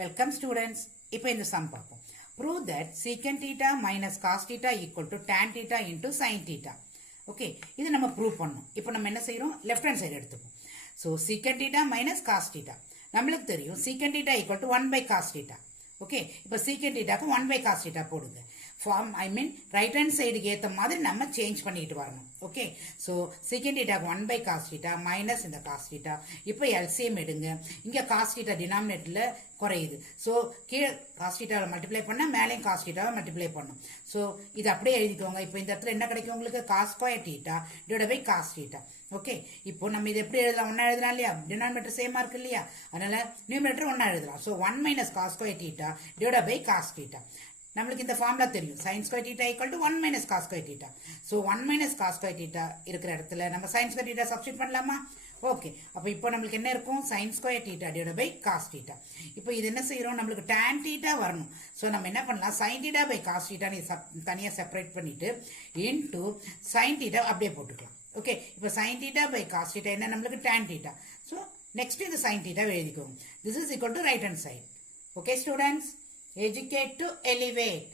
Welcome students. இப்போ இந்த sum பார்ப்போம். Prove that secant theta minus cos theta equal to tan theta into sin theta. Okay, இது நம்ம prove பண்ணணும். இப்போ நம்ம என்ன செய்றோம்? left hand side எடுத்துப்போம். So secant theta minus cos theta. நம்மளுக்கு தெரியும் secant theta equal to 1 by cos theta. Okay, இப்போ secant theta க்கு 1 by cos theta போடுங்க. Form right hand side க்கு ஏத்த மாதிரி நம்ம சேஞ்ச் பண்ணிட்டு வரணும். Okay, so secant theta க்கு 1 by cos theta minus இந்த cos theta. இப்போ LCM எடுங்க. இங்க cos theta denominatorல குறையுது. So கீழ cos theta மல்டிப்ளை பண்ணா மேலே cos theta மல்டிப்ளை பண்ணணும். So இது அப்படியே எழுதிக்கோங்க. இப்போ இந்த இடத்துல என்ன கிடைக்கும் உங்களுக்கு cos square theta divided by cos theta. Okay, இப்போ நம்ம இது எப்படி எழுதலாம்? ஒன்னா எழுதலாம் இல்லையா? டினாமினேட்டர் சேமா இருக்கு இல்லையா? அதனால நியூமரேட்டர் ஒன்னா எழுதலாம். So 1 minus cos square theta divided by cos theta. நம்மளுக்கு இந்த ஃபார்முலா தெரியும். sin square theta equal to 1 minus cos square theta. So 1 minus cos square theta இருக்கிற இடத்துல நம்ம sin square theta சப்ஸ்டிட் பண்ணலாமா? ஓகே, அப்ப இப்போ நம்மளுக்கு என்ன இருக்கும்? sin square theta divided by cos theta. இப்போ இது என்ன செய்யறோம்? நம்மளுக்கு tan theta வரணும். சோ நம்ம என்ன பண்ணலாம்? sin theta by cos theta நீ தனியா செப்பரேட் பண்ணிட்டு into sin theta அப்படியே போட்டுக்கலாம். ஓகே, இப்போ sin theta by cos theta என்ன? நம்மளுக்கு tan theta. So next இந்த sin theta எழுதிக்கோங்க. This is equal to right hand side. Okay students, educate to elevate.